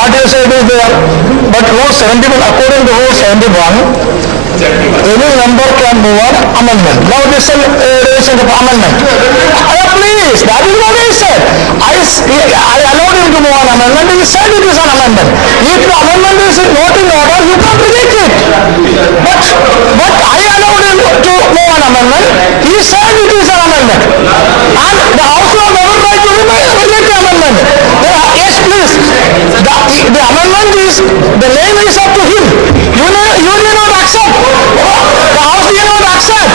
what you said is there. But rule 71, according to rule 71, any member can move on amendment. Now this is relation of amendment. Please, that is what I said. I allowed him to move on amendment. He said it is an amendment. If the amendment is not in order, you can't reject it. But I allowed him to move on amendment. He said it is an amendment. And the House will never try to reject the amendment. Yes, please. The amendment is, the name is up to him. You may not accept. The House may not accept.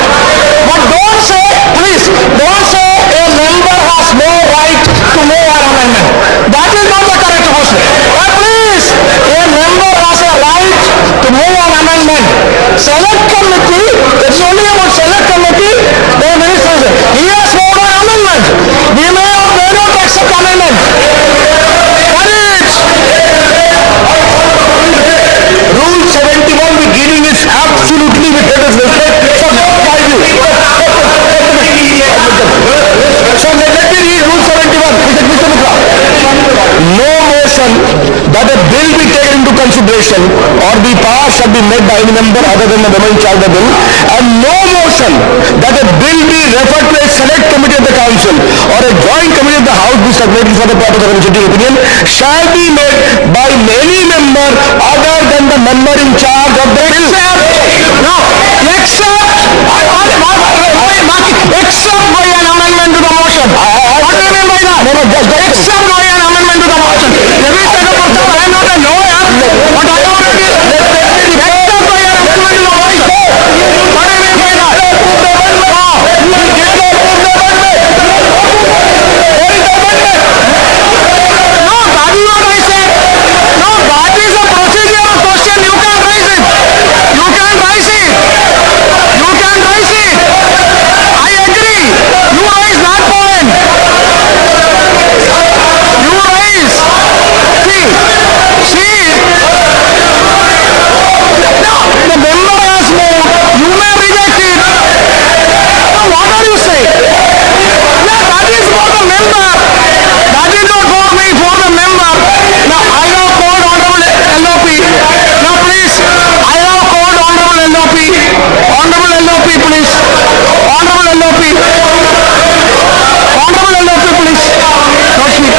But don't say, please, don't say a member has no right to move an amendment. That is not the correct motion. But please, a member has a right to move an amendment. Select committee, it's only about select committee, the minister says, he has moved an amendment. We may or may not accept amendment. Rule 71 with reading is absolutely with greatest respect. So let me read Rule 71. Mr. Mitra. No motion that a bill be taken into consideration or be passed shall be made by any member other than the member in charge of the bill, and no motion that a bill be referred to a select committee of the council or a joint committee of the House be circulated for the purpose of initiating opinion shall be made by any member other than the member in charge of the bill. Except by an amendment to the motion. What do you mean by that? Except by an amendment to the motion. I am not a lawyer, but I already except by an amendment to the motion. What do you mean by that? No, that is what I said. No, that is a procedural question. You can raise it. You can raise it. You can raise it. I agree. You raise that point. You raise. See. No, the member has moved. You may reject it. Now, what are you saying? Yeah, that is for the member. That is not for me, for the member. Now, I have called Honorable LOP. Now, please, I have called Honorable LOP. Honorable LOP, please. Honorable LOP. Honorable LOP, please. Not speak.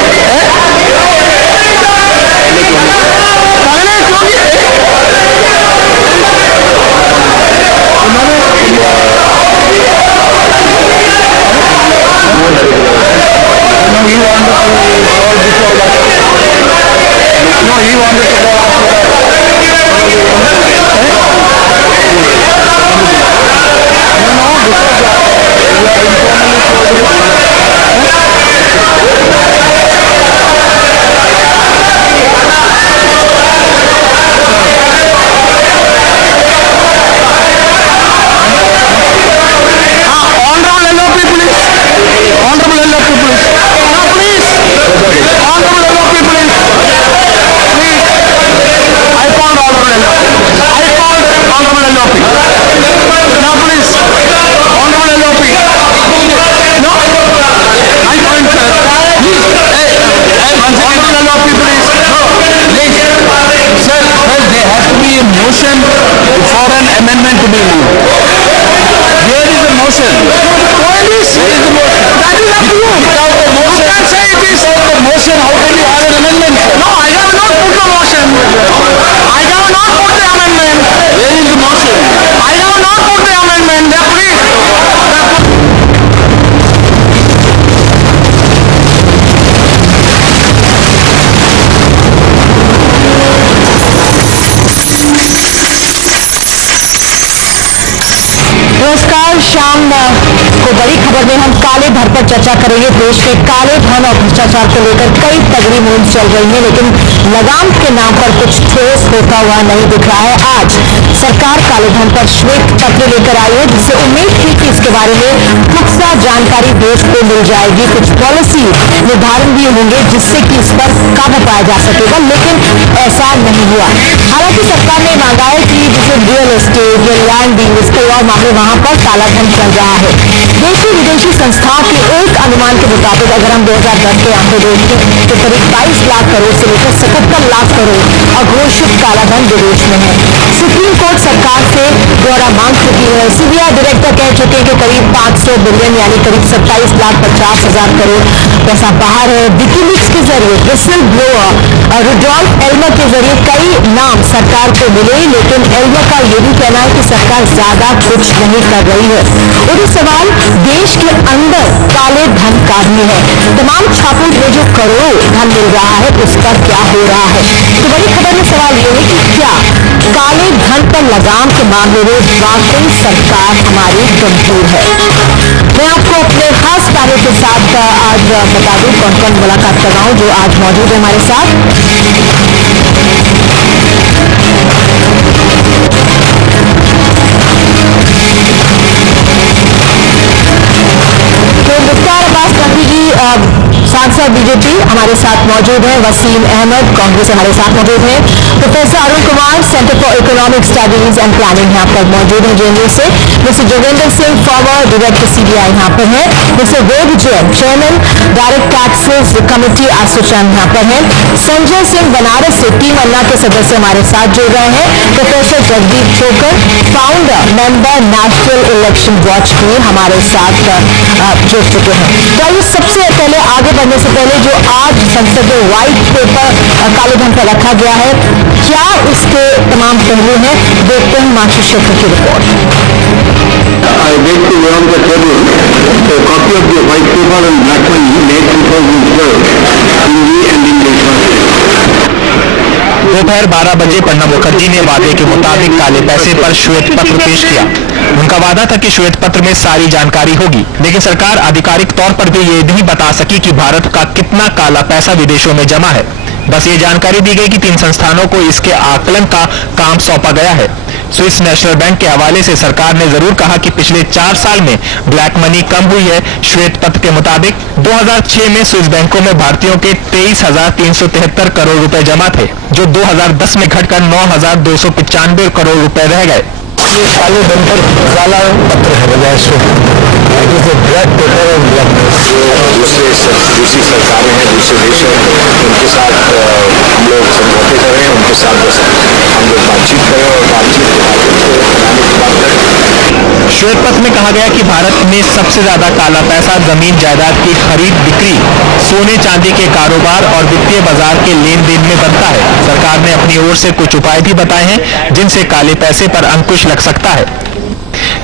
शाम को बड़ी खबर में हम काले धन पर चर्चा करेंगे। देश में काले धन और भ्रष्टाचार को लेकर कई तगड़ी मुहिम चल रही है, लेकिन लगाम के नाम पर कुछ ठोस होता हुआ नहीं दिख रहा है। आज सरकार काले धन पर श्वेत पत्र लेकर आई है, जिससे उम्मीद थी कि इसके बारे में पुख्ता जानकारी देश को मिल जाएगी, कुछ पॉलिसी निर्धारण भी होंगे जिससे कि इस पर काबू पाया जा सकेगा, लेकिन ऐसा नहीं हुआ। हालांकि सरकार ने मांगा है कि जैसे रियल एस्टेट या लैंड डील, इसके और मामले वहां पर काला धन चल रहा है। देशी विदेशी संस्थाओं के एक अनुमान के मुताबिक अगर हम 2010 के आंकड़े देखें तो करीब 22 लाख करोड़ से लेकर 77 लाख करोड़ अघोषित कालाधन विदेश में है। सुप्रीम कोर्ट सरकार से ब्यौरा मांग चुकी है। सीबीआई डायरेक्टर कह चुके हैं कि करीब 500 बिलियन यानी करीब 27,50,000 करोड़ पैसा बाहर है। विकीलीक्स के जरिए विसल ब्लोअर रुडोल्फ एल्मर के जरिए कई नाम सरकार को मिले, लेकिन एल्मर का यह भी कहना है कि सरकार ज्यादा कुछ नहीं कर रही है। और ये सवाल देश के अंदर काले धन का भी है। तमाम छापों में जो करोड़ों धन मिल रहा है उसका क्या हो रहा है। तो बड़ी खबर में सवाल ये है कि क्या काले धन पर लगाम के मामले में वाकई सरकार हमारी गंभीर है। मैं आपको अपने खास पैनल के साथ आज बता दूं कौन कौन मुलाकात कर रहा हूं जो आज मौजूद है हमारे साथ। तो मुख्तार अब्बास नकवी जी सांसद बीजेपी हमारे साथ मौजूद है। वसीम अहमद कांग्रेस हमारे साथ मौजूद है। Professor Arun Kumar centre for economic studies and planning यहाँ पर मौजूद है जेएनयू से। Mister Jogendra Singh former director CBI यहाँ पर है। Mister Ved Jain chairman direct taxes committee ASSOCHAM यहाँ पर है। संजय सिंह बनारस से टीम अन्ना के सदस्य हमारे साथ जुड़ रहे हैं। Professor Jagdeep Chhokar founder member national election watch भी हमारे साथ जुड़ चुके हैं। तो आइए सबसे पहले आगे बढ़ने से पहले जो आज संसद में व्हाइट पेपर काले धन पर रखा गया है, क्या इसके तमाम पहलू हैं, देखते हैं हिमांशु शेखर की report. I beg to lay on the table a copy of the white paper on black money made 2012 Hindi and English version. दोपहर 12 बजे प्रणब मुखर्जी ने वादे के मुताबिक काले पैसे पर श्वेत पत्र पेश किया। उनका वादा था कि श्वेत पत्र में सारी जानकारी होगी, लेकिन सरकार आधिकारिक तौर पर भी ये नहीं बता सकी कि भारत का कितना काला पैसा विदेशों में जमा है। बस ये जानकारी दी गई कि 3 संस्थानों को इसके आकलन का काम सौंपा गया है। स्विस नेशनल बैंक के हवाले से सरकार ने जरूर कहा कि पिछले 4 साल में ब्लैक मनी कम हुई है। श्वेत पत्र के मुताबिक 2006 में स्विस बैंकों में भारतीयों के 23,373 करोड़ रुपए जमा थे, जो 2010 में घटकर 9,295 करोड़ रुपए रह गए। ये काले धन पर काला पत्र है बजाय ब्लैक पेपर और ब्लैक दूसरी सरकारें हैं, दूसरे देश हैं, उनके साथ हम लोग समझौते करें, उनके साथ बस हम लोग बातचीत करें और बातचीत के बाद श्वेत पत्र में कहा गया कि भारत में सबसे ज्यादा काला पैसा जमीन जायदाद की खरीद बिक्री, सोने चांदी के कारोबार और वित्तीय बाजार के लेन देन में बनता है। सरकार ने अपनी ओर से कुछ उपाय भी बताए हैं जिनसे काले पैसे पर अंकुश लग सकता है।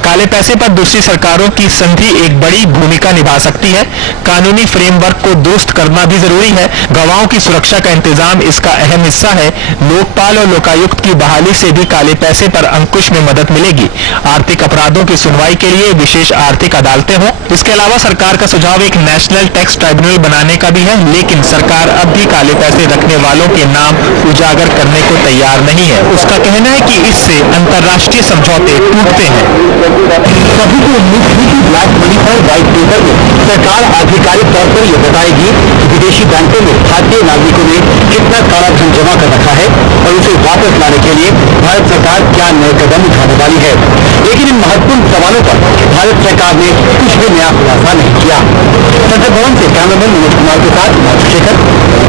काले पैसे पर दूसरी सरकारों की संधि एक बड़ी भूमिका निभा सकती है। कानूनी फ्रेमवर्क को दुरुस्त करना भी जरूरी है। गवाहों की सुरक्षा का इंतजाम इसका अहम हिस्सा है। लोकपाल और लोकायुक्त की बहाली से भी काले पैसे पर अंकुश में मदद मिलेगी। आर्थिक अपराधों की सुनवाई के लिए विशेष आर्थिक अदालतें हों। इसके अलावा सरकार का सुझाव एक नेशनल टैक्स ट्राइब्यूनल बनाने का भी है, लेकिन सरकार अब भी काले पैसे रखने वालों के नाम उजागर करने को तैयार नहीं है। उसका कहना है कि इससे अंतर्राष्ट्रीय समझौते टूटते हैं। सभी की उम्मीद थी कि ब्लैक मनी पर व्हाइट पेपर में सरकार आधिकारिक तौर पर यह बताएगी कि विदेशी बैंकों में भारतीय नागरिकों ने कितना काला धन जमा कर रखा है और उसे वापस लाने के लिए भारत सरकार क्या नए कदम उठाने वाली है। लेकिन इन महत्वपूर्ण सवालों पर भारत सरकार ने कुछ भी नया खुलासा नहीं किया। संसद भवन से कैमरामैन मनोज कुमार के साथ हिमांशु शेखर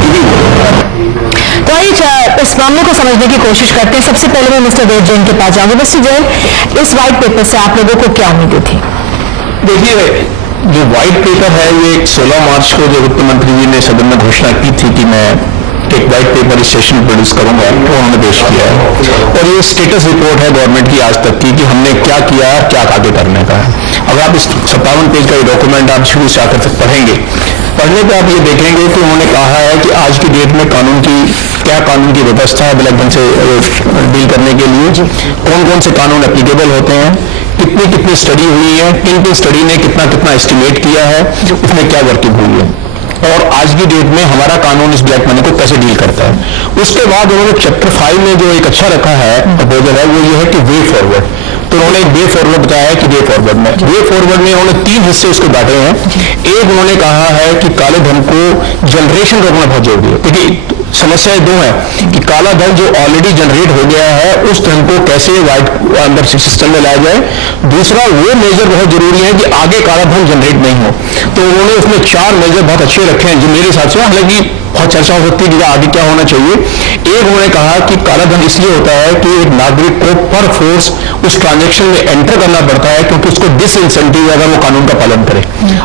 टीवी। तो आइए इस मामले को समझने की कोशिश करते हैं। सबसे पहले मैं मिस्टर वेद जैन के पास जाऊंगी। मिस्टर जैन, इस व्हाइट पेपर से आप लोगों को क्या उम्मीदें थी? देखिए, जो व्हाइट पेपर है ये 16 मार्च को जो वित्त मंत्री जी ने सदन में घोषणा की थी कि मैं एक व्हाइट पेपर इस सेशन में प्रोड्यूस करूंगा, वो हमने पेश किया है। और ये स्टेटस रिपोर्ट है गवर्नमेंट की आज तक की कि हमने क्या किया है, क्या आगे करने का है। अगर आप इस 57 पेज का ये डॉक्यूमेंट आप शुरू से आकर तक पढ़ेंगे, पढ़ने पर आप ये देखेंगे कि उन्होंने कहा है कि आज की डेट में कानून की व्यवस्था है ब्लैक धन से डील करने के लिए, कौन कौन से कानून एप्लीकेबल होते हैं, कितनी स्टडी हुई है, किन स्टडी ने कितना एस्टिमेट किया है, उसमें क्या वर्किंग हुई है, और आज की डेट में हमारा कानून इस ब्लैक मनी को कैसे डील करता है। उसके बाद उन्होंने चैप्टर 5 में जो एक अच्छा रखा है प्रपोजल है, वो ये है कि वे फॉरवर्ड। तो उन्होंने एक वे फॉरवर्ड बताया है कि वे फॉरवर्ड में उन्होंने 3 हिस्से उसके बांटे हैं। एक उन्होंने कहा है कि काले धन को जनरेशन रोकना बहुत जरूरी है। देखिए, समस्याएं दो हैं कि काला धन जो ऑलरेडी जनरेट हो गया है उस धन को कैसे वाइट अंदर सिस्टम में लाया जाए। दूसरा वो मेजर बहुत जरूरी है कि आगे काला धन जनरेट नहीं हो। तो उन्होंने उसमें 4 मेजर बहुत अच्छे रखे हैं जो मेरे हिसाब से, हालांकि बहुत चर्चा हो सकती है कि आगे क्या होना चाहिए। एक उन्होंने कहा कि काला धन इसलिए होता है कि एक नागरिक को पर फोर्स उस ट्रांजैक्शन में एंटर करना पड़ता है क्योंकि उसको डिसइंसेंटिव अगर वो कानून का पालन करे।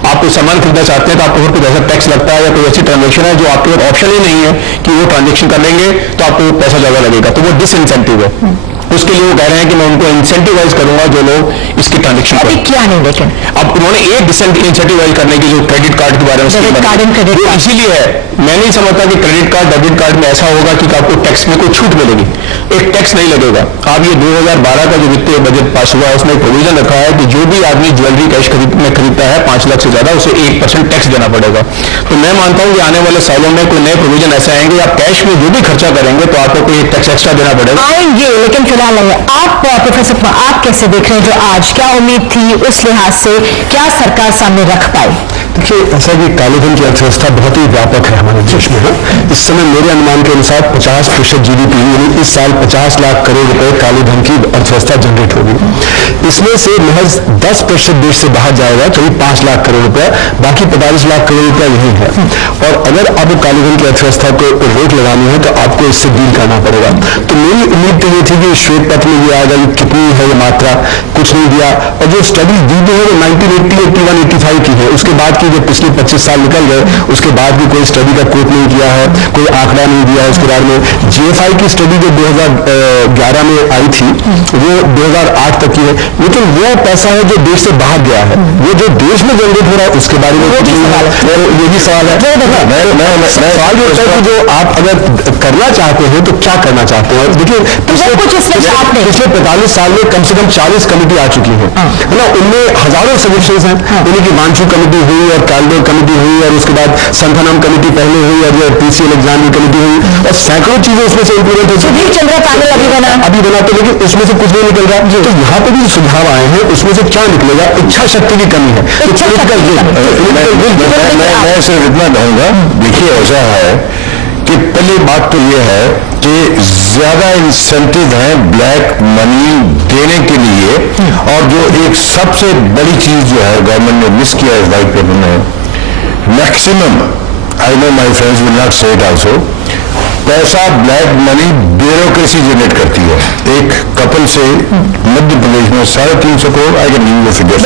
आप कोई सामान खरीदना चाहते हैं तो आपको कुछ ऐसा टैक्स लगता है या कोई ऐसी ट्रांजैक्शन है जो आपके पास ऑप्शन ही नहीं है कि वो ट्रांजैक्शन कर लेंगे तो आपको पैसा ज्यादा लगेगा, तो वो डिसइंसेंटिव है। उसके लिए वो कह रहे हैं कि मैं उनको इंसेंटिवाइज करूंगा जो लोग इसकी ट्रांजैक्शन अभी क्या नहीं, लेकिन अब उन्होंने एक इंसेंटिवाइज करने की जो क्रेडिट कार्ड के बारे में debit card and credit card इसीलिए है। मैं नहीं समझता कि क्रेडिट कार्ड डेबिट कार्ड में ऐसा होगा कि आपको टैक्स में कोई छूट मिलेगी, एक टैक्स नहीं लगेगा। आप ये 2012 का जो वित्तीय बजट पास हुआ है उसमें एक प्रोविजन रखा है कि जो भी आदमी ज्वेलरी कैश में खरीदता है 5 लाख से ज्यादा उसे 1% टैक्स देना पड़ेगा। तो मैं मानता हूं कि आने वाले सालों में कोई नए प्रोविजन ऐसे आएंगे, आप कैश में जो भी खर्चा करेंगे तो आपको कोई एक टैक्स एक्स्ट्रा देना पड़ेगा। आएंगे, लेकिन फिलहाल नहीं। आप प्रोफेसर आप कैसे देख रहे हैं जो आज, क्या उम्मीद थी उस लिहाज से, क्या सरकार सामने रख पाई? देखिए, ऐसा कि काले धन की अर्थव्यवस्था बहुत ही व्यापक है हमारे देश में। इस समय मेरे अनुमान के अनुसार 50% GDP यानी इस साल 50 लाख करोड़ रुपए काले धन की अर्थव्यवस्था जनरेट होगी। इसमें से महज 10% देश से बाहर जाएगा, करीब 5 लाख करोड़ रुपया, बाकी 45 लाख करोड़ रुपया यही है। और अगर अब काले धन की अर्थव्यवस्था को रोक लगानी है तो आपको इससे डील करना पड़ेगा। तो मेरी उम्मीद तो ये थी कि श्वेत पत्र में ये आएगा कि कितनी है ये मात्रा, कुछ नहीं दिया। और जो स्टडीज दी गई है वो 1980, 81, 85 की है। उसके बाद की जो पिछले 25 साल निकल गए उसके बाद भी कोई स्टडी का कोट नहीं किया है, कोई आंकड़ा नहीं दिया है उसके बारे में। GFI की स्टडी जो 2011 में आई थी वो 2008 तक की है, लेकिन वो पैसा है जो देश से बाहर गया है। वो जो देश में जनरेट हो रहा है उसके बारे में ये भी सवाल है। सवाल ये होता है कि जो आप अगर करना चाहते हैं तो क्या करना चाहते हैं। देखिए, पिछले 45 साल में कम से कम 40 कमेटी आ चुकी है ना, उनमें हजारों सजेशंस हैं। यानी कि वांचू कमेटी हुई और कैलडोर कमेटी हुई और उसके बाद संथनम कमेटी पहले हुई और ये PCL एग्जाम कमेटी हुई और सैकड़ों चीजें उसमें से इंप्लीमेंट हो चुकी है। चंद्रा पैनल अभी बना तो लेकिन इसमें से कुछ नहीं निकल रहा। तो यहाँ पे भी जो सुझाव आए हैं उसमें से क्या निकलेगा? इच्छा शक्ति की कमी है। मैं सिर्फ इतना कहूंगा, देखिए ऐसा है कि पहली बात तो ये है कि ज्यादा इंसेंटिव है ब्लैक मनी देने के लिए। और जो एक सबसे बड़ी चीज जो है गवर्नमेंट ने मिस किया इस वाइट पेपर में, maximum, I know my friends will not से इट आल्सो, पैसा ब्लैक मनी ब्यूरोक्रेसी जनरेट करती है। एक कपल से मध्य प्रदेश में 350 crore, I can give you figure,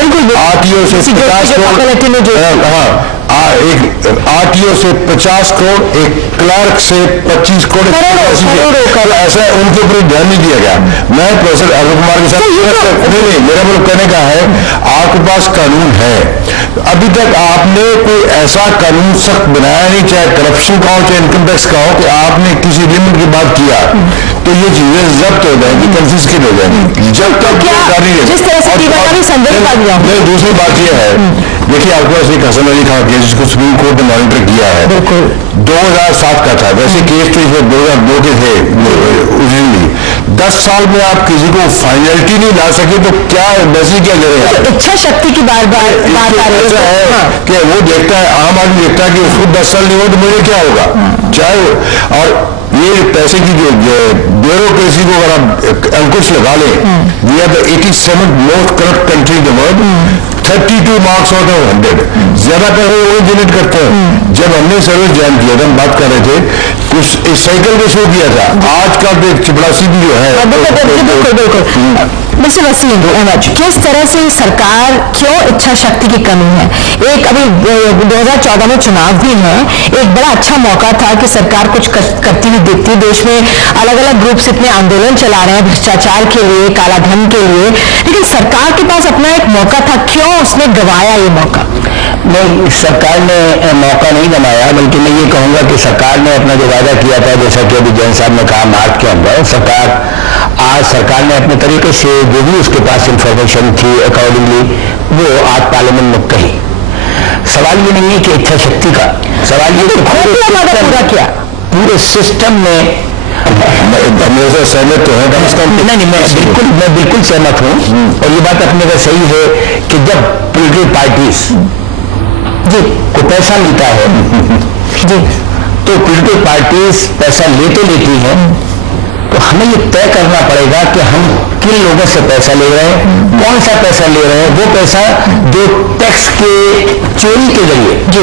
RTO से 50 करोड़, हाँ, एक RTO से 50 करोड़, एक क्लर्क से 25 करोड़, ऐसा उनके ऊपर ध्यान नहीं दिया गया। मैं प्रोफेसर अरुण कुमार के साथ नहीं, मेरा मतलब कहने का है आपके पास कानून है, अभी तक आपने कोई ऐसा कानून सख्त बनाया नहीं, चाहे करप्शन का हो चाहे इनकम टैक्स का हो, कि आपने किसी लिमिट की बात किया तो ये चीजें जब्त हो जाएंगी, कंफिस्केट हो जाएंगी। जब तक जिस तरह से दूसरी बात यह है, देखिए आपके पास एक हसन अली खान केस जिसको सुप्रीम कोर्ट ने मॉनिटर किया है, 2007 का था। वैसे केस तो इसमें 2002 के थे ओरिजिनली। 10 साल में आप किसी को फाइनलिटी नहीं ला सके तो क्या वैसे क्या करेगा? इच्छा शक्ति की बार बात आ रही है कि वो देखता है, आम आदमी देखता है कि उसको 10 साल नहीं हो तो मुझे क्या होगा, चाहे। और ये पैसे की जो ब्यूरोक्रेसी को अगर आप अंकुश लगा लें, we are the 87th most corrupt country in the world, 32 marks out of 100, ज्यादा पैसे वो जनरेट करते हैं। जब हमने सर्विस ज्वाइन किया था, हम बात कर रहे थे, कुछ इस साइकिल को शो किया था, आज का चपड़ासी भी जो है। मिस्टर वसीम अहमद, किस तरह से सरकार, क्यों इच्छा शक्ति की कमी है? एक अभी 2014 में चुनाव भी है, एक बड़ा अच्छा मौका था कि सरकार कुछ करती हुई दिखती। देश में अलग अलग ग्रुप्स इतने आंदोलन चला रहे हैं भ्रष्टाचार के लिए, काला धन के लिए, लेकिन सरकार के पास अपना एक मौका था, क्यों उसने गंवाया ये मौका? नहीं, सरकार ने मौका नहीं गंवाया, बल्कि मैं ये कहूंगा कि सरकार ने अपना जो वादा किया था, जैसा कि अभी जैन साहब ने कहा मार्च के अंदर, सरकार ने अपने तरीके से जो भी उसके पास इंफॉर्मेशन थी अकॉर्डिंगली वो आज पार्लियामेंट में कही। सवाल ये नहीं है कि इच्छा शक्ति का, सवाल ये पूरा किया पूरे सिस्टम में। मेरे से सहमत तो है कम से कम। नहीं, मैं बिल्कुल सहमत हूँ। और ये बात अपने का सही है कि जब पोलिटिकल पार्टीज जी को पैसा मिलता है जी, तो पॉलिटिकल पार्टीज पैसा लेती हैं, तो हमें ये तय करना पड़ेगा कि हम किन लोगों से पैसा ले रहे हैं, कौन सा पैसा ले रहे हैं। वो पैसा जो टैक्स के चोरी के जरिए, जो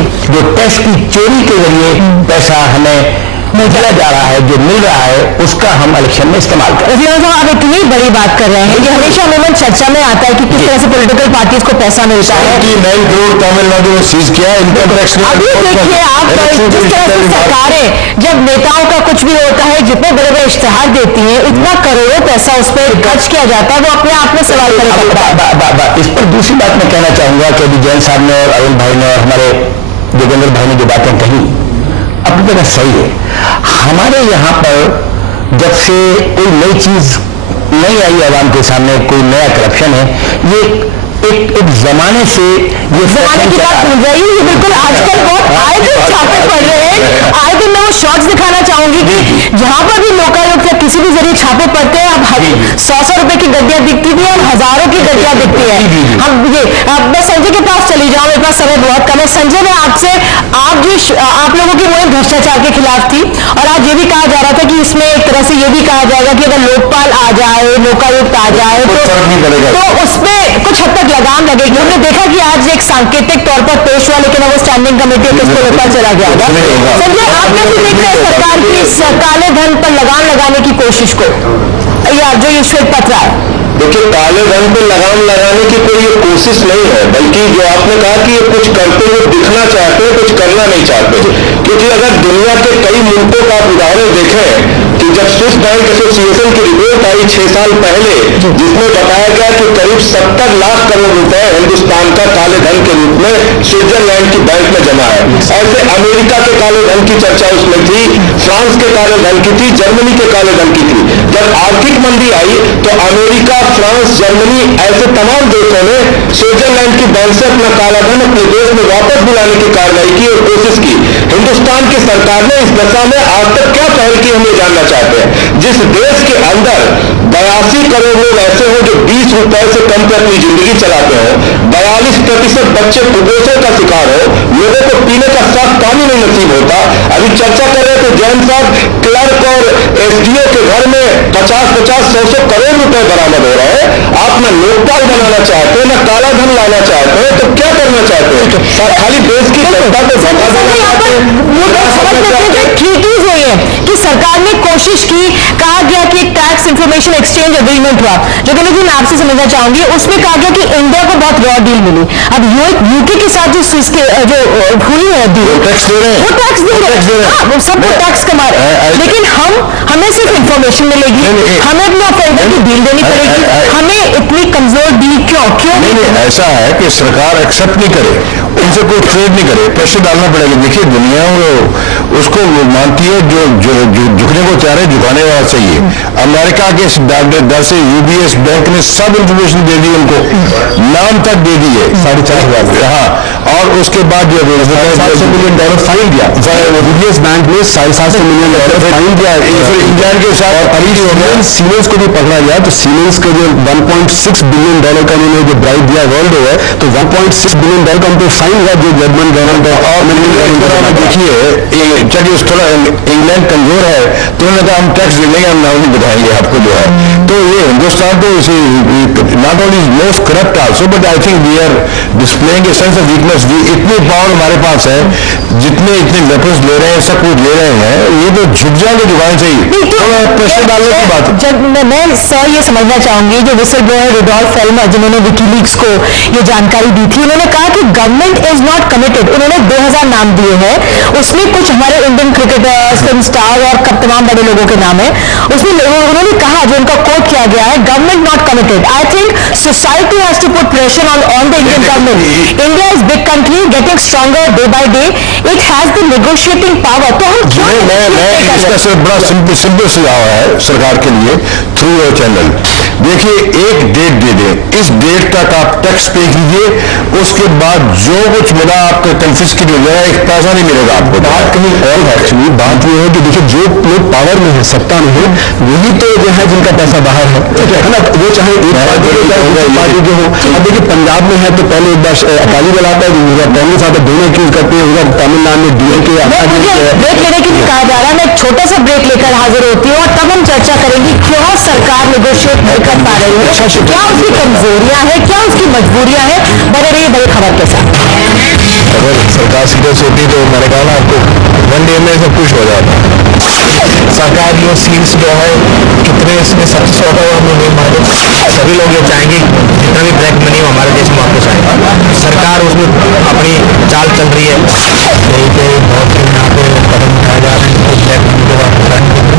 टैक्स की चोरी के जरिए पैसा हमें दिया जा रहा है, जो मिल रहा है, उसका हम इलेक्शन में इस्तेमाल करें। रफीक साहब, आप इतनी बड़ी बात कर रहे हैं, ये हमेशा अमूमन चर्चा में आता है कि किस तरह से पॉलिटिकल पार्टीज को पैसा मिलता है। 9 करोड़ तमिलनाडु में सीज किया इनकम टैक्स ने। अभी देखिए आप, जिस तरह से सरकारें जब नेताओं का कुछ भी होता है, जितने बड़े बड़े इश्तेहार देती हैं, इतना करोड़ों पैसा उस पर खर्च किया जाता है, वो अपने आप में सवाल करेगा। इस पर दूसरी बात मैं कहना चाहूंगा कि अभी जैन साहब ने और अरुण भाई ने और हमारे जोगेंद्र भाई ने जो बातें कही अपनी जगह सही है। हमारे यहाँ पर जब से कोई नई चीज नहीं आई आवाम के सामने, कोई नया करप्शन है, ये एक जमाने से ये जमाने की बात भूल रही है, ये बिल्कुल आजकल बहुत आए दिन छापे पड़ रहे हैं। आए दिन मैं वो शॉर्ट्स दिखाना चाहूंगी कि जहां पर भी लोकायुक्त या किसी भी जरिए छापे पड़ते हैं, अब 100 रुपए की गड्डियां दिखती थी और हजारों की गड्डियां दिखती है। हम ये मैं संजय के पास चली जाऊं, मेरे पास समय बहुत कम है। संजय, मैं आपसे, आप लोगों की मुहिम भ्रष्टाचार के खिलाफ थी और आज ये भी कहा जा रहा था कि इसमें एक तरह से ये भी कहा जाएगा कि अगर लोकपाल आ जाए, लोकायुक्त आ जाए तो उसमें कुछ हद तक लगाम लगेगी। हमने देखा कि आज एक सांकेतिक तौर पर पेश हुआ, लेकिन वो स्टैंडिंग कमेटी के इसको ऊपर चला गया होगा। संजय, आप कैसे देख रहे हैं सरकार की इस काले धन पर लगाम लगाने की कोशिश को, या जो ये श्वेत पत्र है? देखिए, काले धन पे लगाम लगाने की कोई ये कोशिश नहीं है, बल्कि जो आपने कहा कि ये कुछ करते हुए दिखना चाहते हैं, कुछ करना नहीं चाहते। क्योंकि अगर दुनिया के कई मुल्कों का आप उदाहरण देखें कि जब स्विस बैंक एसोसिएशन की रिपोर्ट आई 6 साल पहले, जिसमें बताया गया कि करीब 70 लाख करोड़ रुपए हिंदुस्तान का काले धन के रूप में स्विट्जरलैंड की बैंक में जमा है। ऐसे अमेरिका के काले धन की चर्चा उसमें थी, फ्रांस के काले धन की थी, जर्मनी के काले धन की थी। जब आर्थिक मंदी आई तो अमेरिका, फ्रांस, जर्मनी ऐसे तमाम देशों ने स्विट्जरलैंड की बैंक से अपना काला धन अपने देश में वापस बुलाने की कार्रवाई की और कोशिश की। हिंदुस्तान की सरकार ने इस दशा में आज तक क्या पहल की, हम ये जानना चाहते हैं। जिस देश के अंदर 82 करोड़ लोग ऐसे हो जो 20 रुपए से कम पे अपनी जिंदगी चलाते हो, 42% बच्चे कुपोषण का शिकार हो, लोगों को पीने का साफ पानी नहीं नसीब होता। अभी चर्चा कर रहे थे जैन साहब, क्लर्क और एसडीओ के घर में 50-50, 100 करोड़ रुपए बरामद हो रहे हैं। आप न लोकपाल बनाना चाहते हैं, न काला धन लाना चाहते हैं, तो क्या करना चाहते हैं? खाली देश की जनता को धोखा देना चाहते हैं। ठीक ही हुई है कि सरकार ने कोशिश की, कहा गया कि एक टैक्स इंफॉर्मेशन एक्सचेंज एग्रीमेंट हुआ, जो कि मैं आपसे समझना चाहूंगी, उसमें कहा गया कि इंडिया को बहुत रॉ डील मिली। अब यूके के साथ जो हुई है डील, वो टैक्स दे रहे हैं, वो सब टैक्स कमा रहे हैं, लेकिन हमें सिर्फ इंफॉर्मेशन मिलेगी, हमें अपने ऑफेंडर की डील देनी पड़ेगी। हमें इतनी कमजोर डील क्यों? नहीं, ऐसा है कि सरकार एक्सेप्ट नहीं करे, उनसे कोई ट्रेड नहीं करे, प्रेशर डालना पड़ेगा। देखिए, दुनिया उसको मानती है जो झुकने को तैयार है, झुकाने वाला चाहिए। अमेरिका के डर से यूबीएस बैंक ने सब इंफॉर्मेशन दे दी, उनको नाम तक दे दी है, 4,500। हाँ, और उसके बाद जो $700 मिलियन फाइन दिया, यूबीएस बैंक ने $750 मिलियन फाइन दिया इंग्लैंड के साथ। और अभी सीमेंस को भी पकड़ा गया, तो सीमेंस का जो $1.6 बिलियन का उन्होंने जो ब्राइब दिया वर्ल्ड ओवर, तो $1.6 बिलियन का उनको फाइन हुआ जो जर्मन गवर्नमेंट और देखिए, चलिए थोड़ा इंग्लैंड कमजोर है तो उन्होंने कहा हम टैक्स दे देंगे, हम नाम नहीं बताएंगे आपको जो है। तो ये हिंदुस्तान तो not only most corrupt also, but I think we are displaying a sense of weakness. इतने पावर हमारे पास है, जितने इतने वेपन्स ले रहे हैं, सब कुछ ले रहे हैं, ये तो झुक जाएंगे दुकान चाहिए, थोड़ा प्रेशर डालने की बात है। जब मैं सर ये समझना चाहूंगी, जो विसल ब्लोअर रुडोल्फ फेल्मर जिन्होंने विकीलीक्स को ये जानकारी दी थी, उन्होंने कहा कि गवर्नमेंट इज नॉट कमिटेड। उन्होंने 2000 नाम दिए हैं, उसमें कुछ हमारे इंडियन क्रिकेटर्स, फिल्म स्टार और तमाम बड़े लोगों के नाम है। उसमें उन्होंने कहा, जो उनका कोट किया गया है, government not committed. I think society has to put pressure on the Indian government. India is big country, getting stronger day by day, it has the negotiating power. तो हम क्यों इसका सिर्फ बड़ा सिंपल सुझाव है सरकार के लिए, थ्रू योर चैनल। देखिए, एक डेट दे दें, इस डेट तक आप टैक्स पे कीजिए, उसके बाद जो कुछ मिला आपका कन्फिस्केट हो जाएगा, एक पैसा नहीं मिलेगा आपको। बात कहीं और है, एक्चुअली बात ये है कि देखिए, जो लोग पावर में है, सत्ता में है, वही तो जो है जिनका पैसा बाहर है ना, वो चाहे एक पार्टी हो चाहे दूसरी पार्टी के हो। अब देखिए पंजाब में है तो पहले एक बार अकाली दल आता है, उधर कांग्रेस आता है, दोनों एक्यूज करते हैं, उधर तमिलनाडु में DMK आता मुझे है। ब्रेक लेने के लिए कहा जा रहा है, मैं एक छोटा सा ब्रेक लेकर हाजिर होती हूँ और तब हम चर्चा करेंगे क्यों सरकार नेगोशिएट नहीं कर पा रही है, क्या उसकी कमजोरियां हैं, क्या उसकी मजबूरियां हैं। बने रहिए बड़ी खबर के साथ। अगर सरकार सीरियस होती तो मैंने कहा ना आपको 1 डे में सब कुछ हो जाता। सरकार जो सील्स जो है कितने इसमें सक्सेस होगा वो हमें नहीं मालूम। सभी लोग ये चाहेंगे जितना भी ब्लैक मनी हमारे देश में वापस आएगा। सरकार उसमें अपनी चाल चल रही है, यही पे बहुत से यहाँ पे कदम उठाए जा रहे हैं तो ब्लैक मनी को वापस आने के लिए,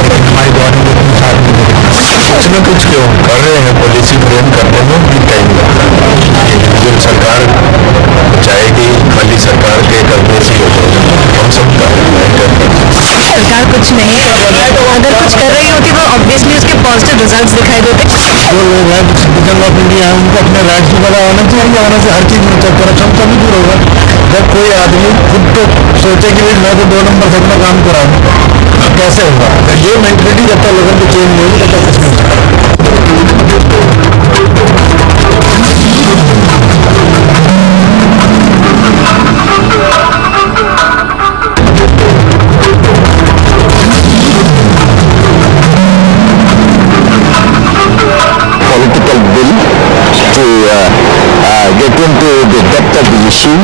लेकिन हमारी गवर्नमेंट उतनी साथ नहीं दे रही। कुछ न कुछ क्यों कर रहे हैं, पॉलिसी फ्रेम करने में भी टाइम लगता है। जो सरकार चाहेगी खाली सरकार के करने से हो जाएगा, हम सब सरकार कुछ नहीं कर रही है, तो अगर कुछ कर रही होती तो ऑब्वियसली उसके पॉजिटिव रिजल्ट्स दिखाई देते। जो लोग हैं सिटीजन ऑफ इंडिया है उनको अपने राइट्स की पता होना चाहिए, होने से हर चीज़ में करप्शन तभी दूर होगा जब कोई आदमी खुद तो सोचे कि भाई मैं तो 2 नंबर से अपना काम कराऊँ, कैसे होगा। ये मेंटलिटी जब तक लोगों की चेंज नहीं होगी तब तक कुछ नहीं होगा। political will to get into the depth of the issue,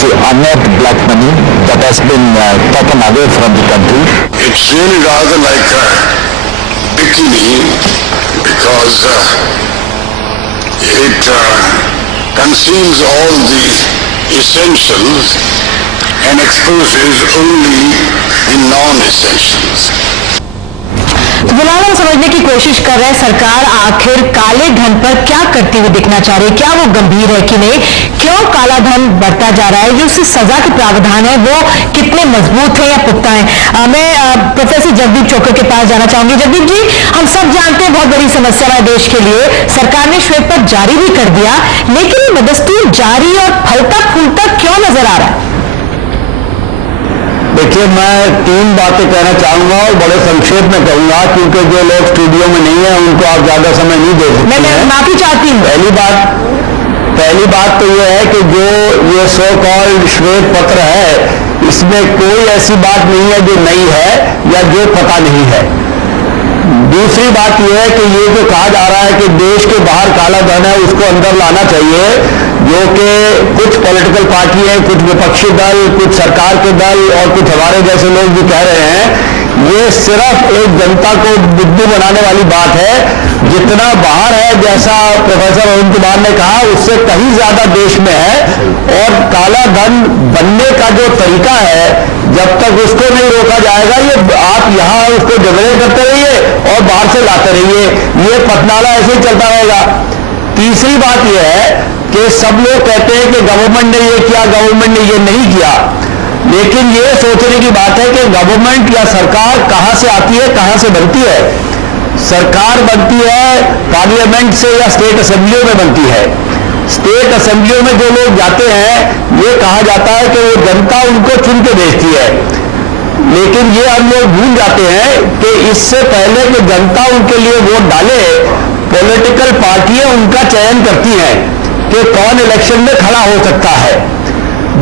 to unearth black money that has been taken away from the country. It's really rather like a bikini because it conceals all the essentials and exposes only the non-essentials. तो फिलहाल हम समझने की कोशिश कर रहे हैं सरकार आखिर काले धन पर क्या करती हुई दिखना चाह रही है, क्या वो गंभीर है कि नहीं, क्यों काला धन बढ़ता जा रहा है, जो उसकी सजा के प्रावधान है वो कितने मजबूत है या पुख्ता है। मैं प्रोफेसर जगदीप चोकर के पास जाना चाहूंगी। जगदीप जी, हम सब जानते हैं बहुत बड़ी समस्या है देश के लिए, सरकार ने श्वेत पत्र जारी भी कर दिया, लेकिन ये बदस्तूर जारी और फलता फूलता क्यों नजर आ रहा है? देखिए मैं 3 बातें कहना चाहूंगा और बड़े संक्षेप में कहूंगा क्योंकि जो लोग स्टूडियो में नहीं है उनको आप ज्यादा समय नहीं दे सकते। मैं माफी चाहती हूँ। पहली बात तो यह है कि जो ये सो कॉल्ड श्वेत पत्र है इसमें कोई ऐसी बात नहीं है जो नई है या जो पता नहीं है। दूसरी बात यह है कि ये जो कहा जा रहा है कि देश के बाहर काला धन है उसको अंदर लाना चाहिए, जो कि कुछ पॉलिटिकल पार्टी हैं, कुछ विपक्षी दल, कुछ सरकार के दल और कुछ हमारे जैसे लोग भी कह रहे हैं, ये सिर्फ एक जनता को बुद्धू बनाने वाली बात है। जितना बाहर है, जैसा प्रोफेसर अरुण कुमार ने कहा, उससे कहीं ज्यादा देश में है। और काला धन बनने का जो तरीका है, जब तक उसको नहीं रोका जाएगा, ये आप यहाँ उसको झगड़े करते रहिए और बाहर से लाते रहिए, ये पतनाला ऐसे ही चलता रहेगा। तीसरी बात यह है कि सब लोग कहते हैं कि गवर्नमेंट ने ये किया, गवर्नमेंट ने ये नहीं किया, लेकिन ये सोचने की बात है कि गवर्नमेंट या सरकार कहां से आती है, कहां से बनती है। सरकार बनती है पार्लियामेंट से या स्टेट असेंबलियों में बनती है। स्टेट असेंबलियों में जो लोग जाते हैं, ये कहा जाता है कि वो जनता उनको चुन के भेजती है, लेकिन ये हम लोग भूल जाते हैं कि इससे पहले कि जनता उनके लिए वोट डाले, पॉलिटिकल पार्टियां उनका चयन करती हैं कि कौन इलेक्शन में खड़ा हो सकता है।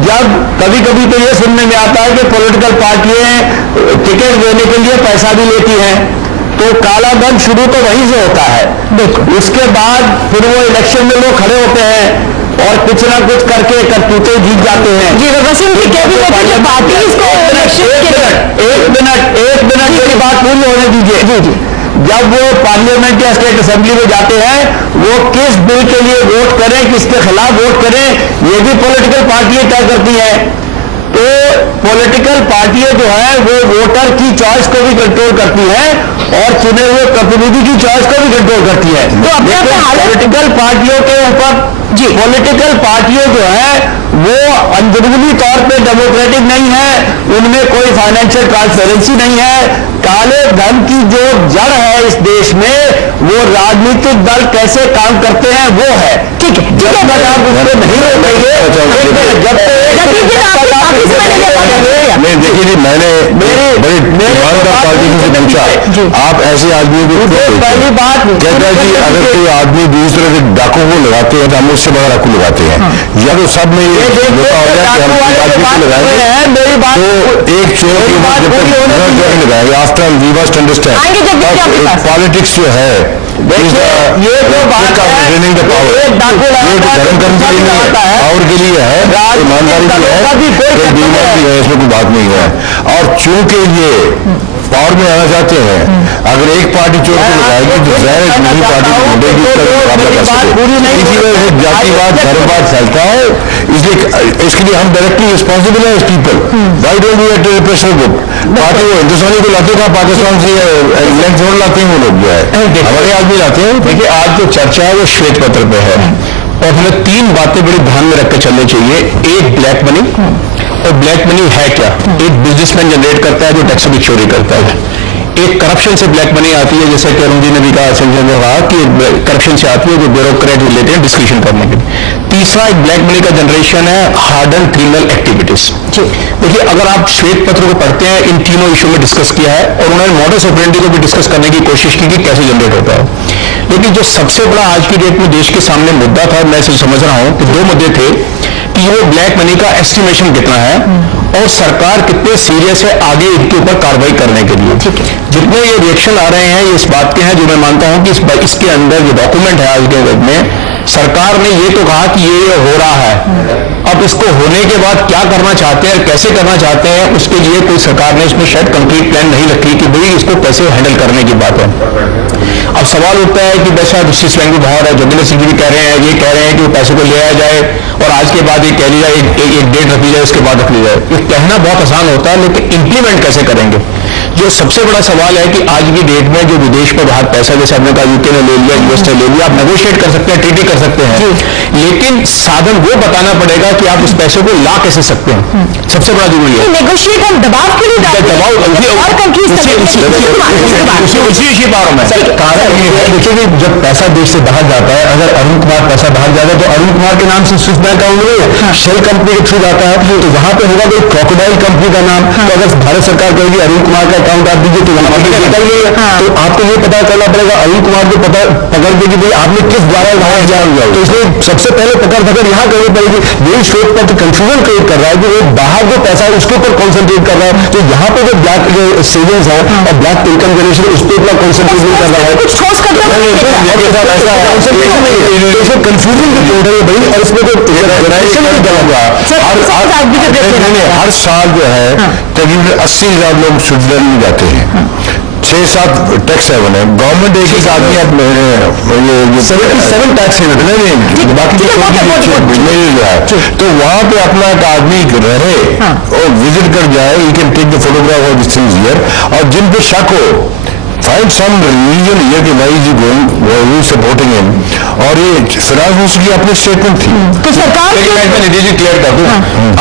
जब कभी कभी तो ये सुनने में आता है कि पॉलिटिकल पार्टियां टिकट देने के लिए पैसा भी लेती हैं, तो काला धन शुरू तो वहीं से होता है। उसके बाद फिर वो इलेक्शन में लोग खड़े होते हैं और कुछ ना कुछ करके करतूते जीत जाते हैं। जी वसीम जी क्या भी जो पार्टी इसको एक मिनट मेरी बात पूरी होने दीजिए। जी जी, जब वो पार्लियामेंट या स्टेट असेंबली में जाते हैं, वो किस बिल के लिए वोट करें, किसके खिलाफ वोट करें, ये भी पॉलिटिकल पार्टियां तय करती हैं। तो पॉलिटिकल पार्टियां जो है वो वोटर की चॉइस को भी कंट्रोल करती हैं और चुने हुए प्रतिनिधि की चॉइस को भी कंट्रोल करती है। तो पॉलिटिकल पार्टियों के ऊपर जी पॉलिटिकल पार्टियां जो है वो अंदरूनी तौर पे डेमोक्रेटिक नहीं है, उनमें कोई फाइनेंशियल ट्रांसपेरेंसी नहीं है। काले धन की जो जड़ है इस देश में, वो राजनीतिक दल कैसे काम करते हैं वो है। ठीक है, जब तक आप उसको नहीं रोकेंगे, जब तक नहीं, देखिए जी, मैंने बड़े ईमानदार पॉलिटिशियन से पूछा, आप ऐसे आदमियों को पहली बात कहता है जी अगर कोई आदमी दूसरी तरह से डाकू को लगाते हैं तो हम उससे बड़ा डाकू लगाते हैं, या तो सब में ये होता हो जाए कि हम आदमी को लगाएंगे मेरी बात तो एक चोर की बात जब तक लगाएंगे after we must understand politics जो है ये जो बात है ट्रेनिंग द पावर, ये धर्म कर्म के लिए पावर के लिए है, ईमानदारी के लिए है, कोई बीमार भी है, इसमें कोई बात नहीं है। और चूंकि ये पावर में आना चाहते हैं, अगर एक पार्टी चोर को लगाएगी तो ज़ाहिर है दूसरी पार्टी को ढूंढेगी उसका मुकाबला कर सके। इसी वजह से जातिवाद धर्मवाद फैलता है, इसलिए इसके लिए हम डायरेक्टली रिस्पॉन्सिबल है इस people. Why don't we at repression group party वो हिंदुस्तानी को लाते कहाँ, पाकिस्तान से इंग्लैंड छोड़ लाते हैं वो लोग जो है, हमारे आदमी लाते हैं। देखिए आज जो चर्चा है वो श्वेत पत्र पे है और हमें तीन बातें बड़ी ध्यान में रख के चलनी चाहिए। एक ब्लैक मनी, और ब्लैक मनी है क्या? एक बिजनेसमैन जनरेट करता है जो टैक्स की चोरी करता है। एक करप्शन से ब्लैक मनी आती है, जैसे कि अरुण जी ने भी कहा, संजय ने कहा कि करप्शन से आती है जो ब्यूरोक्रेट रिलेटेड डिस्कशन करने के लिए। तीसरा एक ब्लैक मनी का जनरेशन है हार्डन क्रिमिनल एक्टिविटीज। देखिए अगर आप श्वेत पत्र को पढ़ते हैं, इन तीनों इशू में डिस्कस किया है और उन्होंने मॉडस ऑपरेंडी को भी डिस्कस करने की कोशिश की कि कैसे जनरेट होता है। लेकिन जो सबसे बड़ा आज की डेट में देश के सामने मुद्दा था, मैं इसे समझ रहा हूं कि दो मुद्दे थे कि वो ब्लैक मनी का एस्टिमेशन कितना है और सरकार कितने सीरियस है आगे इसके ऊपर कार्रवाई करने के लिए। जितने ये रिएक्शन आ रहे हैं ये इस बात के हैं, जो मैं मानता हूं कि इसके अंदर जो डॉक्यूमेंट है आज के वक्त में, सरकार ने ये तो कहा कि ये हो रहा है, अब इसको होने के बाद क्या करना चाहते हैं, कैसे करना चाहते हैं, उसके लिए कोई सरकार ने इसमें शायद कंक्रीट प्लान नहीं रखी कि भाई इसको कैसे हैंडल करने की बात है। अब सवाल उठता है कि वैसा स्विस बैंक बाहर है, जोगिंदर सिंह जी भी कह रहे हैं, ये कह रहे हैं कि वो पैसे को ले आया जाए और आज के बाद ये कह लिया जाए एक डेट रख ली जाए, उसके बाद रख ली जाए। ये कहना बहुत आसान होता है, लेकिन इंप्लीमेंट कैसे करेंगे? जो सबसे बड़ा सवाल है कि आज की डेट में जो विदेश में बाहर पैसा, जैसे आपने कहा यूके ने ले लिया, यूएस ने ले लिया, आप नेगोशिएट कर सकते हैं, ट्रीटी कर सकते हैं, लेकिन साधन वो बताना पड़ेगा कि आप उस पैसे को ला कैसे सकते हैं। सबसे बड़ा जरूरी है नेगोशिएट हम दबाव के लिए डालते हैं और कंट्रीज उसी पावर में कारण ये है। देखिए कि जब पैसा देश से बाहर जाता है, अगर अरुण कुमार पैसा बाहर जाता है तो अरुण कुमार के नाम से स्विस बैंक अकाउंट नहीं है, शेल कंपनी के थ्रू जाता है, तो वहां पे होगा कोई क्रोकोडाइल कंपनी का नाम। तो अगर भारत सरकार कहेगी अरुण कुमार का अकाउंट आप दीजिए तो वहां पर तो आपको ये पता करना पड़ेगा अरुण कुमार को पता पकड़ के कि भाई आपने किस द्वारा वहां जाया हुआ। तो इसलिए सबसे पहले पकड़ यहाँ करनी पड़ेगी। यही श्वेत पत्र कंफ्यूजन क्रिएट कर रहा है कि वो बाहर जो पैसा है उसके ऊपर कॉन्सेंट्रेट कर रहा है, तो यहाँ पे जो ब्लैक सेविंग्स है और ब्लैक इनकम जनरेशन उस पर इतना कॉन्सेंट्रेट नहीं कर रहा है। कुछ ठोस करता कंफ्यूजन की कोड है भाई, और इसमें तो हर साल जो है तकरीबन 80,000 लोग स्विट्जरलैंड में जाते हैं, 6-7 टैक्स हेवन है। गवर्नमेंट एक ही आदमी अब ये 7 टैक्स हेवन नहीं बाकी जो है, तो वहां पे अपना एक आदमी रहे और विजिट कर जाए, you can take the photograph of this things here, और जिन पे शक हो फाइंड सम रीजन हियर कि why is he going, why is supporting him, और ये फिराज मिनिस्टर की अपनी स्टेटमेंट थी। तो सरकार निधि जी क्लियर कर दूं,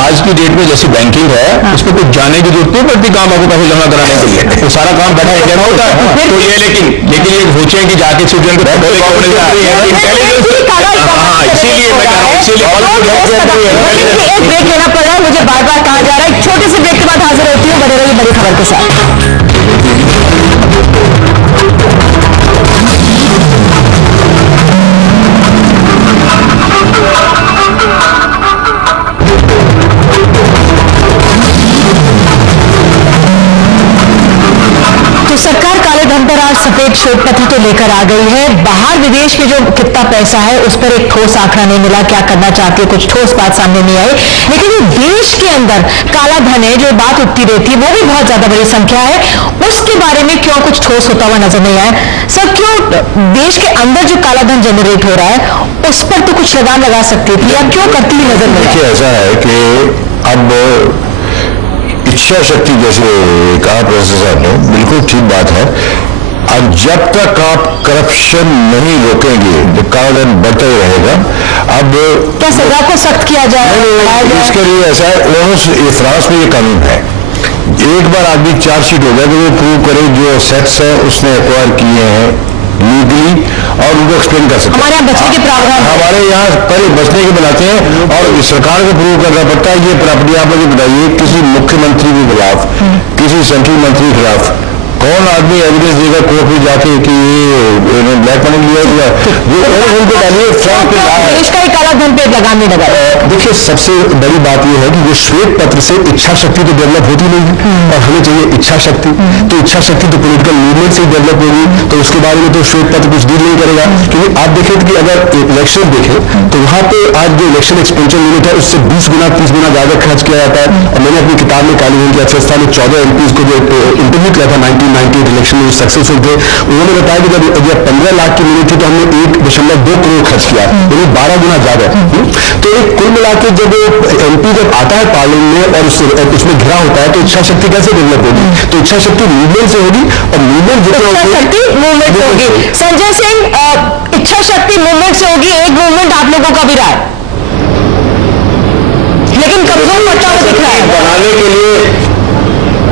आज की डेट में जैसी बैंकिंग है उसमें कुछ जाने की जरूरत नहीं पड़ती काम आपको पैसे जमा कराने के लिए, तो सारा काम बैठा इंडिया में होता है। तो ये लेकिन ये सोचें कि जाके स्विट्जरलैंड को इसीलिए मैं कह रहा हूँ, इसीलिए एक ब्रेक लेना पड़ रहा है, मुझे बार बार कहा जा रहा है। एक छोटे से ब्रेक के बाद हाजिर होती हूँ, बने रहिए बड़ी खबर के साथ। तो सरकार काले धन पर आज सफेद श्वेत पत्र तो लेकर आ गई है। बाहर विदेश में जो कितना पैसा है उस पर एक ठोस आंकड़ा नहीं मिला, क्या करना चाहती है कुछ ठोस बात सामने नहीं आई। लेकिन जो देश के अंदर काला धन है, जो बात उठती रहती है, वो भी बहुत ज्यादा बड़ी संख्या है, उसके बारे में क्यों कुछ ठोस होता हुआ नजर नहीं आया। सर क्यों देश के अंदर जो काला धन जनरेट हो रहा है उस पर तो कुछ लगाम लगा सकती थी, या क्यों करती हुई नजर नहीं आई? ऐसा है कि अब इच्छा शक्ति, जैसे कहा प्रोफेसर साहब ने, बिल्कुल ठीक बात है। अब जब तक आप करप्शन नहीं रोकेंगे तो काला धन बढ़ता ही रहेगा। अब क्या सजा को सख्त किया जाए? इसके लिए ऐसा है, फ्रांस में ये कानून है, एक बार आदमी चार्जशीट हो गया तो वो प्रूव करे जो सेट्स है उसने एक्वायर किए हैं लीगली, और उनको एक्सप्लेन कर सकते हैं। हमारे यहाँ बचने के प्रावधान है। हमारे यहाँ पहले बचने के बनाते हैं और सरकार को प्रूव करना पड़ता है। ये प्रॉपर्टी आप मुझे बताइए, किसी मुख्यमंत्री के खिलाफ, किसी सेंट्रल मंत्री के खिलाफ कौन आदमी एविडेंस देगा कोर्ट में जाके कि ये ब्लैक मनी लिया हुआ उनको डालिए फ्रंट पे देश का ही काला धन पे लगाम नहीं लगा। देखिए, सबसे बड़ी बात यह है कि वो श्वेत पत्र से इच्छा शक्ति तो डेवलप होती नहीं है और हमें चाहिए इच्छा शक्ति। तो इच्छा शक्ति तो पॉलिटिकल मूवमेंट से डेवलप होगी, तो उसके बारे में तो श्वेत पत्र कुछ डील नहीं करेगा। क्योंकि आप देखें कि अगर इलेक्शन देखें तो वहां पे आज जो इलेक्शन एक्सपेंडिचर यूनिट है उससे 20 गुना 30 गुना ज्यादा खर्च किया जाता है। और मैंने अपनी किताब में काली की अर्थव्यवस्था में 14 एमपीज को जो इंटरव्यू किया था 1998 इलेक्शन में सक्सेसफुल थे, उन्होंने बताया कि जब 15 लाख की मिली थी तो हमने 1.2 करोड़ खर्च किया, यानी 12 गुना ज्यादा। तो एक कुल मिला के जब एमपी जब आता है पार्लियामेंट में और उसमें घिरा होता है तो इच्छा शक्ति कैसे डेवलप होगी? तो इच्छा शक्ति मूवमेंट से होगी और मूवमेंट इच्छा शक्ति मूवमेंट से होगी। संजय सिंह, इच्छा शक्ति मूवमेंट से होगी, एक मूवमेंट आप लोगों का भी रहा है लेकिन कमजोर पड़ता हुआ दिख रहा है। बनाने के लिए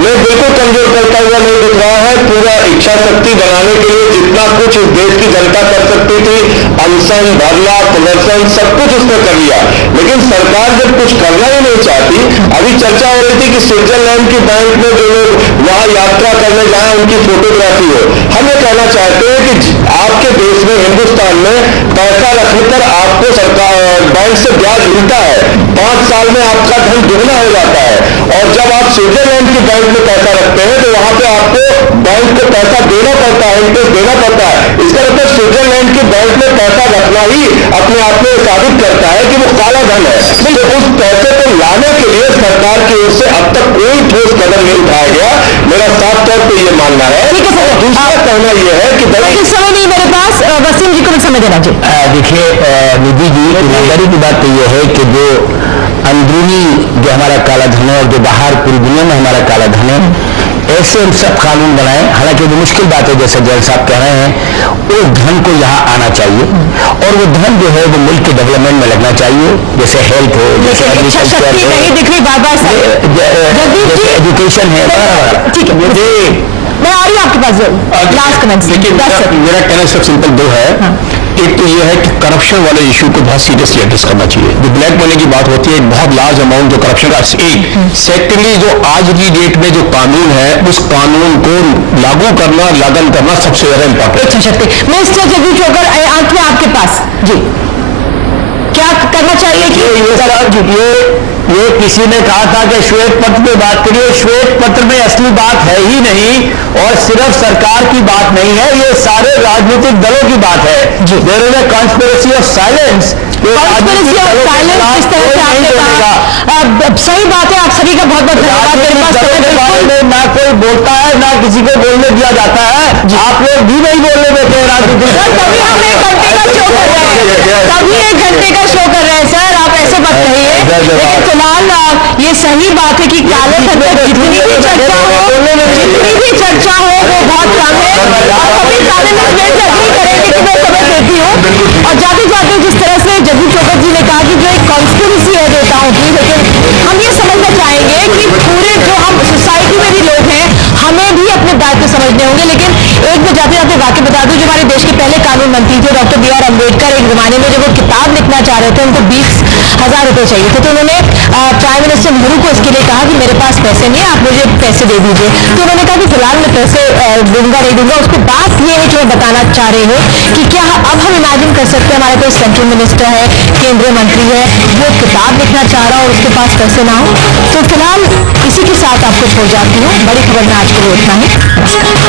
मैं बिल्कुल कमजोर करता हुआ नहीं दिख रहा है। पूरा इच्छा शक्ति बनाने के लिए जितना कुछ इस देश की जनता कर सकती थी, अनशन, धरना, प्रदर्शन, सब कुछ उसने कर लिया। लेकिन सरकार जब कुछ करना ही नहीं चाहती, अभी चर्चा हो रही थी कि स्विट्जरलैंड की बैंक में जो लोग वहां यात्रा करने जाए उनकी फोटोग्राफी हो। हम ये कहना चाहते हैं कि आपके देश में, हिंदुस्तान में पैसा रखने पर आपको सरकार बैंक से ब्याज मिलता है, 5 साल में आपका धन दुगना हो जाता है। और जब आप स्विट्जरलैंड की बैंक में पैसा रखते हैं तो वहां पे आपको बैंक को पैसा देना पड़ता है, इंटरेस्ट देना पड़ता है। इसका मतलब स्विट्जरलैंड की बैंक में पैसा रखना ही अपने आप में साबित करता है कि वो काला धन है। तो उस पैसे को लाने के लिए सरकार की ओर से अब तक कोई ठोस कदम नहीं उठाया गया, मेरा साफ तौर पर यह मानना है। दूसरा कहना यह है कि समय नहीं मेरे पास, वसीम जी को भी समय देना चाहिए। देखिए निधि जी, ईमानदारी की बात तो यह है कि जो अंदरूनी जो हमारा काला धन है और जो बाहर पूरी दुनिया में हमारा काला धन है, ऐसे हम सब कानून बनाएं। हालांकि वो मुश्किल बात है, जैसे जैल साहब कह रहे हैं, उस धन को यहाँ आना चाहिए और वो धन जो है वो मुल्क के डेवलपमेंट में लगना चाहिए, जैसे हेल्थ हो, जैसे नहीं दिख रही बार-बार एजुकेशन है। ठीक है, मैं आ रही हूँ आपके पास। Last comments. मेरा कहना सब सिंपल दो है। एक तो यह है कि करप्शन वाले इशू को बहुत सीरियसली एड्रेस करना चाहिए। जो ब्लैक मनी की बात होती है, एक बहुत लार्ज अमाउंट जो करप्शन का, एक सेकेंडली जो आज की डेट में जो कानून है उस कानून को लागू करना, लागू करना सबसे ज्यादा इंपॉर्टेंट। अच्छा शक्ति मिस्टर जगदीश चोकर, अंत में आपके पास जी क्या करना चाहिए कि ये किसी ने कहा था कि श्वेत पत्र पे बात करिए, श्वेत पत्र में असली बात है ही नहीं और सिर्फ सरकार की बात नहीं है, ये सारे राजनीतिक दलों की बात है। There is a conspiracy of silence. Conspiracy of silence किस तरह से आपने कहा, सही बात है, आप सभी का बहुत बहुत धन्यवाद। मेरे पास ना कोई बोलता है ना किसी को बोलने दिया जाता है, आप लोग भी नहीं बोलने देते हैं राजनीतिक। तभी हम 1 घंटे का शो कर रहे हैं, तभी 1 घंटे का शो कर रहे हैं सर, आप ऐसे मत कहिए। लेकिन फिलहाल ये सही बात है कि काले धन पर जितनी भी चर्चा हो वो बहुत कम है। और अभी काले धन में से अग्री करेंगे कि मैं समय देती हूँ। और जाते जाते जिस तरह से जगदीश चोकर जी ने कहा कि जो एक कॉन्स्पिरेसी है नेताओं की, लेकिन हम ये समझना चाहेंगे कि पूरे जो हम सोसाइटी में भी लोग हैं, हमें भी अपने दायित्व समझने होंगे। लेकिन एक मैं जाते जाते वाकई बता दूं, जो हमारे देश के पहले कानून मंत्री थे डॉक्टर B.R. अम्बेडकर, एक जमाने में जब वो किताब लिखना चाह रहे थे, उनको 20,000 रुपए चाहिए थे, तो उन्होंने प्राइम मिनिस्टर नेहरू को इसके लिए कहा कि मेरे पास पैसे नहीं है, आप मुझे पैसे दे दीजिए। तो उन्होंने कहा कि फिलहाल मैं पैसे दूंगा नहीं दूंगा। उसको बात ये है कि मैं बताना चाह रही हूँ कि क्या अब हम इमेजिन कर सकते हैं हमारे कोई सेंट्रल मिनिस्टर है, केंद्रीय मंत्री है, वो किताब लिखना चाह रहा हो और उसके पास पैसे ना हो। तो फिलहाल इसी के साथ आपको छोड़ जाती हूँ। बड़ी खबर में आज के लिए इतना ही। नमस्कार।